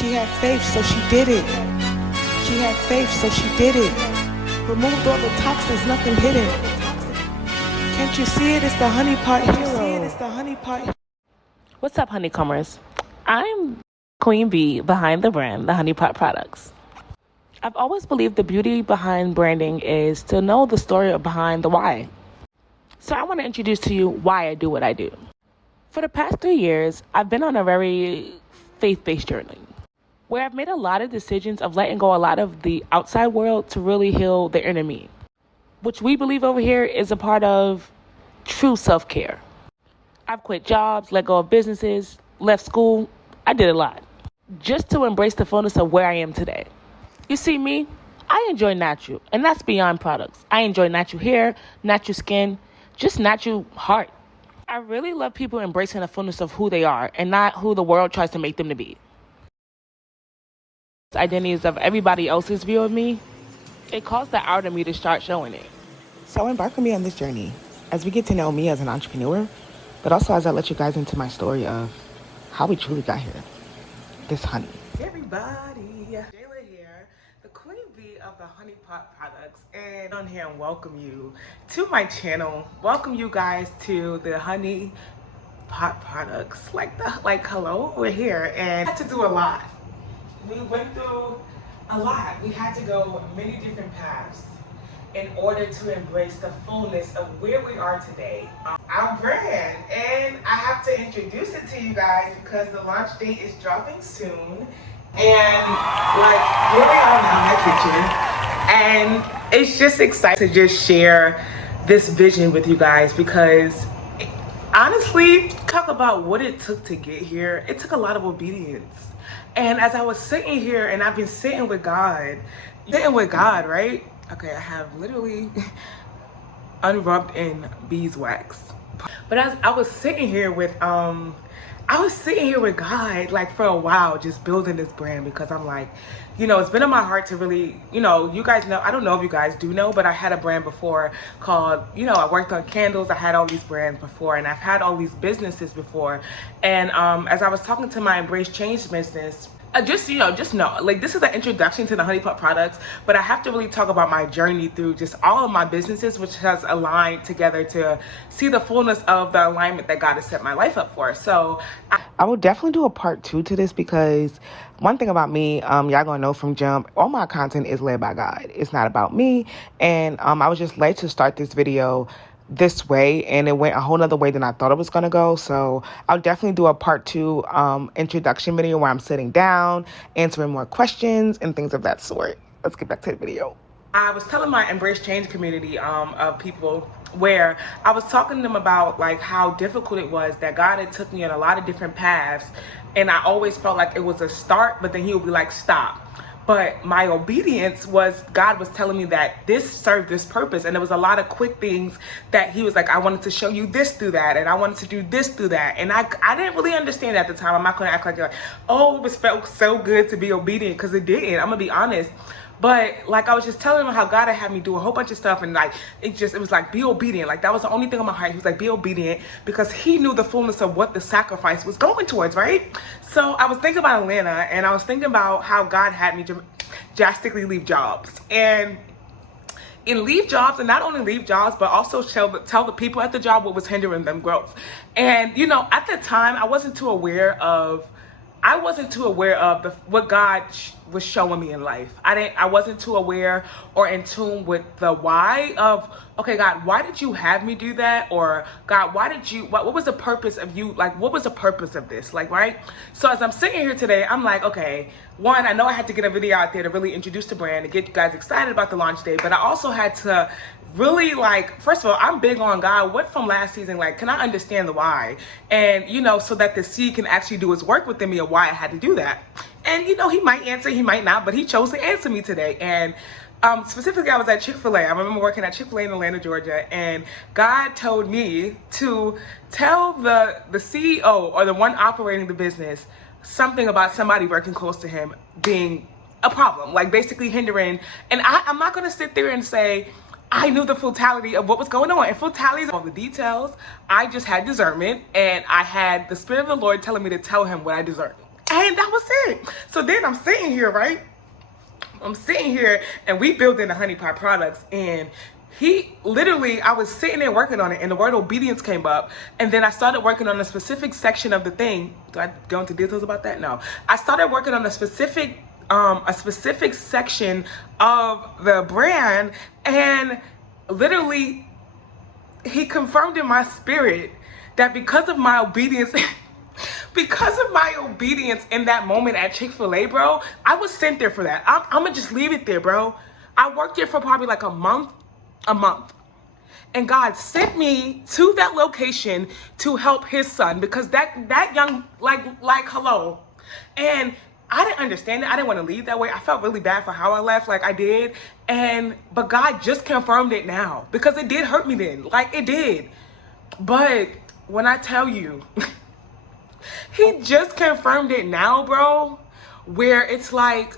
She had faith, so she did it. She had faith, so she did it. Removed all the toxins, nothing hidden. Can't you see it? It's the honeypot hero. It's the honeypot. What's up, honeycombers? I'm Queen Bee behind the brand, TheHoneyPot Products. I've always believed the beauty behind branding is to know the story behind the why. So I want to introduce to you why I do what I do. For the past 3 years, I've been on a very faith-based journey where I've made a lot of decisions of letting go a lot of the outside world to really heal the inner me, which we believe over here is a part of true self-care. I've quit jobs, let go of businesses, left school. I did a lot just to embrace the fullness of where I am today. You see me, I enjoy natural, and that's beyond products. I enjoy natural hair, natural skin, just natural heart. I really love people embracing the fullness of who they are and not who the world tries to make them to be. Identities of everybody else's view of me, it caused the outer me to start showing it. So embark with me on this journey as we get to know me as an entrepreneur, but also as I let you guys into my story of how we truly got here. This honey. Hey everybody, Jayla here, the Queen Bee of the HoneyPot Products, and on here and welcome you to my channel. Welcome you guys to the HoneyPot Products. Hello, we're here, and I had to do a lot. We went through a lot. We had to go many different paths in order to embrace the fullness of where we are today, our brand. And I have to introduce it to you guys because the launch date is dropping soon. And here we are now in my kitchen, and it's just exciting to just share this vision with you guys because honestly, talk about what it took to get here. It took a lot of obedience. And as I was sitting here, and I've been sitting with God, right? Okay, I have literally unrubbed in beeswax. But as I was sitting here with God, like for a while, just building this brand because I'm like, it's been in my heart to really, you guys know, I don't know if you guys do know, but I had a brand before called, I worked on candles. I had all these brands before, and I've had all these businesses before. And as I was talking to my Embrace Change business, just know, like, this is an introduction to the HoneyPot products, but I have to really talk about my journey through just all of my businesses, which has aligned together to see the fullness of the alignment that God has set my life up for. So I will definitely do a part 2 to this because one thing about me, y'all gonna know from jump, all my content is led by God. It's not about me. And I was just led to start this video this way, and it went a whole nother way than I thought it was gonna go. So I'll definitely do a part 2 introduction video where I'm sitting down, answering more questions and things of that sort. Let's get back to the video. I was telling my Embrace Change community of people where I was talking to them about like how difficult it was that God had took me on a lot of different paths, and I always felt like it was a start, but then he would be like, stop. But my obedience was, God was telling me that this served this purpose. And there was a lot of quick things that he was like, I wanted to show you this through that. And I wanted to do this through that. And I didn't really understand at the time. I'm not going to act like, oh, it felt so good to be obedient, because it didn't. I'm going to be honest. But like, I was just telling him how God had me do a whole bunch of stuff, and like it was like, be obedient. Like that was the only thing on my heart. He was like, be obedient, because he knew the fullness of what the sacrifice was going towards, right? So I was thinking about Atlanta, and I was thinking about how God had me drastically leave jobs, and leave jobs, and not only leave jobs, but also tell the people at the job what was hindering them growth. And at the time, I wasn't too aware of what God was showing me in life. I wasn't too aware or in tune with the why of, okay, God, why did you have me do that? Or God, what was the purpose of you? Like, what was the purpose of this? Like, right? So as I'm sitting here today, I'm like, okay, one, I know I had to get a video out there to really introduce the brand, to get you guys excited about the launch date, but I also had to really, like, first of all, I'm big on God. What from last season, like, can I understand the why? And, so that the seed can actually do his work within me, of why I had to do that. And, he might answer, he might not, but he chose to answer me today. And specifically, I was at Chick-fil-A. I remember working at Chick-fil-A in Atlanta, Georgia, and God told me to tell the CEO, or the one operating the business, something about somebody working close to him being a problem, like basically hindering. And I'm not going to sit there and say, I knew the futility of what was going on. And futility is all the details. I just had discernment, and I had the Spirit of the Lord telling me to tell him what I discerned. And that was it. So then I'm sitting here, right? I'm sitting here and we building the HoneyPot products, and he literally, I was sitting there working on it and the word obedience came up, and then I started working on a specific section of the thing. Do I go into details about that? No. I started working on a specific section of the brand, and literally he confirmed in my spirit that because of my obedience because of my obedience in that moment at Chick-fil-A, bro, I was sent there for that. I'm gonna just leave it there, bro. I worked there for probably like a month. And God sent me to that location to help his son, because that young, like hello. And I didn't understand it. I didn't want to leave that way. I felt really bad for how I left, like I did. But God just confirmed it now, because it did hurt me then. Like it did. But when I tell you, he just confirmed it now, bro, where it's like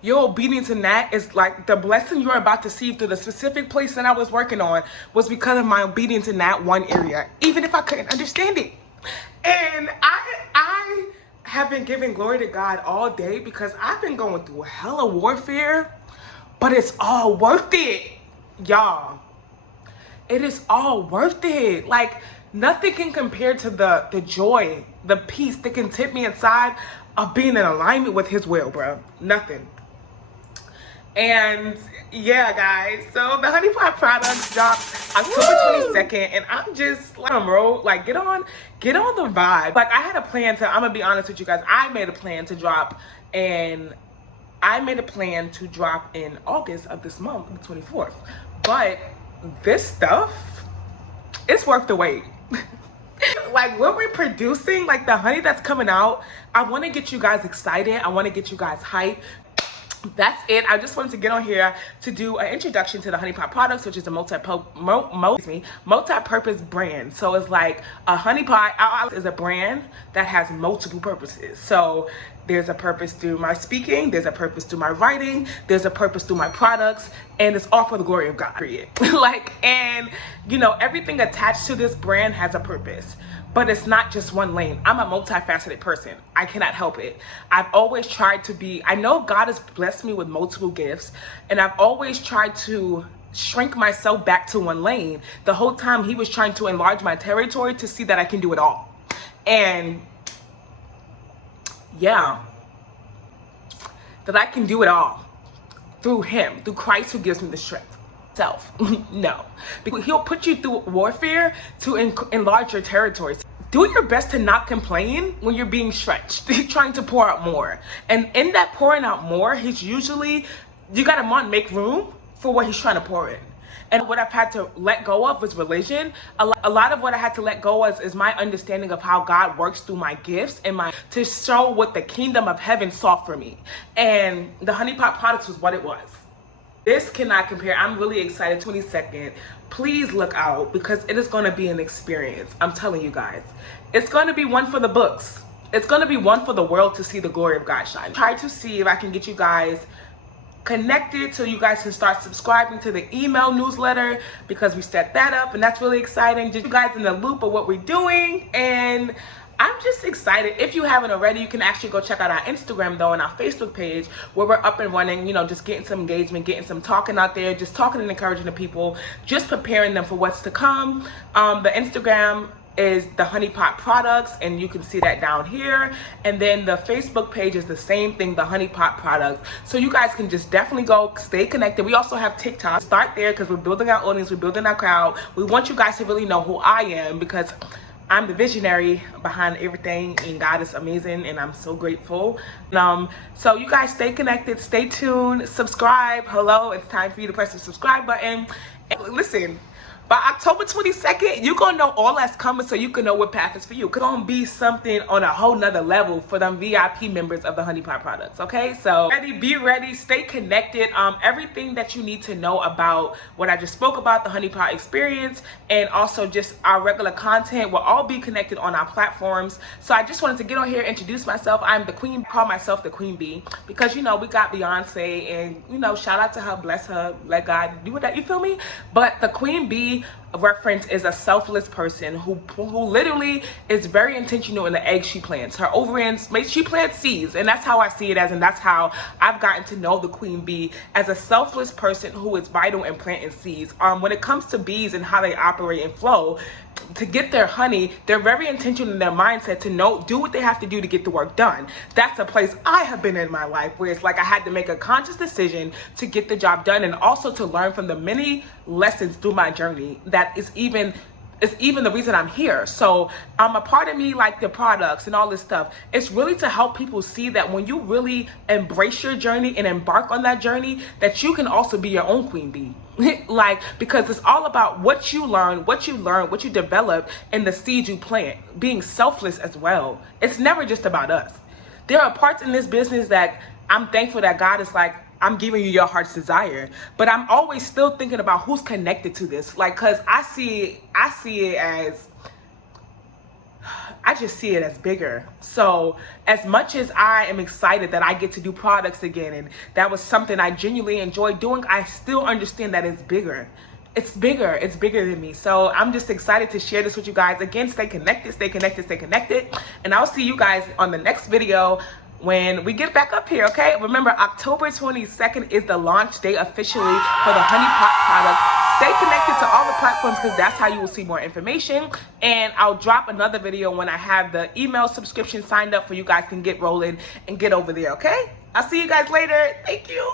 your obedience in that is like the blessing you're about to see through the specific place that I was working on was because of my obedience in that one area, even if I couldn't understand it. And I have been giving glory to God all day, because I've been going through hella warfare, but it's all worth it, y'all. It is all worth it. Like nothing can compare to the joy, the peace, the contentment inside of being in alignment with his will, bro. Nothing. And yeah, guys, so the HoneyPot products dropped October 22nd, and I'm just like, like get on the vibe. Like I had a plan to, I'm gonna be honest with you guys, I made a plan to drop in August of this month, the 24th. But this stuff, it's worth the wait. Like what we're producing, like the honey that's coming out, I want to get you guys excited. I want to get you guys hyped. That's it. I just wanted to get on here to do an introduction to the HoneyPot products, which is a multi-purpose brand. So it's like a HoneyPot is a brand that has multiple purposes. So there's a purpose through my speaking, there's a purpose through my writing, there's a purpose through my products, and it's all for the glory of God, period. Like, and you know, everything attached to this brand has a purpose. But it's not just one lane. I'm a multifaceted person. I cannot help it. I've always tried to be, I know God has blessed me with multiple gifts, and I've always tried to shrink myself back to one lane. The whole time he was trying to enlarge my territory to see that I can do it all. And yeah, that I can do it all through him, through Christ who gives me the strength. Self. No, because he'll put you through warfare to enlarge your territories. Do your best to not complain when you're being stretched. He's trying to pour out more, and in that pouring out more, he's usually, you gotta make room for what he's trying to pour in. And what I've had to let go of was religion. A lot of what I had to let go of is my understanding of how God works through my gifts and to show what the kingdom of heaven saw for me. And the HoneyPot products was what it was. This cannot compare. I'm really excited. 22nd. Please look out, because it is going to be an experience. I'm telling you guys. It's going to be one for the books. It's going to be one for the world to see the glory of God shine. Try to see if I can get you guys connected so you guys can start subscribing to the email newsletter, because we set that up, and that's really exciting. Just you guys in the loop of what we're doing, and I'm just excited. If you haven't already, you can actually go check out our Instagram though, and our Facebook page, where we're up and running, you know, just getting some engagement, getting some talking out there, just talking and encouraging the people, just preparing them for what's to come. The Instagram is the HoneyPot Products, and you can see that down here. And then the Facebook page is the same thing, the HoneyPot Products. So you guys can just definitely go stay connected. We also have TikTok. Start there, because we're building our audience, we're building our crowd. We want you guys to really know who I am, because I'm the visionary behind everything, and God is amazing, and I'm so grateful. So you guys stay connected, stay tuned, subscribe. Hello, it's time for you to press the subscribe button. And listen, by October 22nd, you're gonna know all that's coming, so you can know what path is for you. It's gonna be something on a whole nother level for them VIP members of the HoneyPot products, okay? So be ready, stay connected. Everything that you need to know about what I just spoke about, the HoneyPot experience, and also just our regular content will all be connected on our platforms. So I just wanted to get on here, introduce myself. I'm the queen, call myself the Queen Bee, because you know, we got Beyonce, and you know, shout out to her, bless her, let God do that, you feel me? But the Queen Bee, reference is a selfless person who literally is very intentional in the eggs she plants. Her ovaries, she plants seeds, and that's how I see it as, and that's how I've gotten to know the queen bee, as a selfless person who is vital in planting seeds. When it comes to bees and how they operate and flow, to get their honey, they're very intentional in their mindset to do what they have to do to get the work done. That's a place I have been in my life where it's like I had to make a conscious decision to get the job done, and also to learn from the many lessons through my journey that is even the reason I'm here. So a part of me, like the products and all this stuff, it's really to help people see that when you really embrace your journey and embark on that journey, that you can also be your own queen bee. Like, because it's all about what you learn, what you develop, and the seeds you plant, being selfless as well. It's never just about us. There are parts in this business that I'm thankful that God is like, I'm giving you your heart's desire, but I'm always still thinking about who's connected to this. Like, cause I just see it as bigger. So as much as I am excited that I get to do products again, and that was something I genuinely enjoyed doing, I still understand that it's bigger. It's bigger than me. So I'm just excited to share this with you guys. Again, stay connected, stay connected, stay connected. And I'll see you guys on the next video when we get back up here, okay? Remember, October 22nd is the launch day officially for the TheHoneyPot Products. Stay connected to all the platforms, because that's how you will see more information. And I'll drop another video when I have the email subscription signed up, for you guys can get rolling and get over there, okay? I'll see you guys later. Thank you.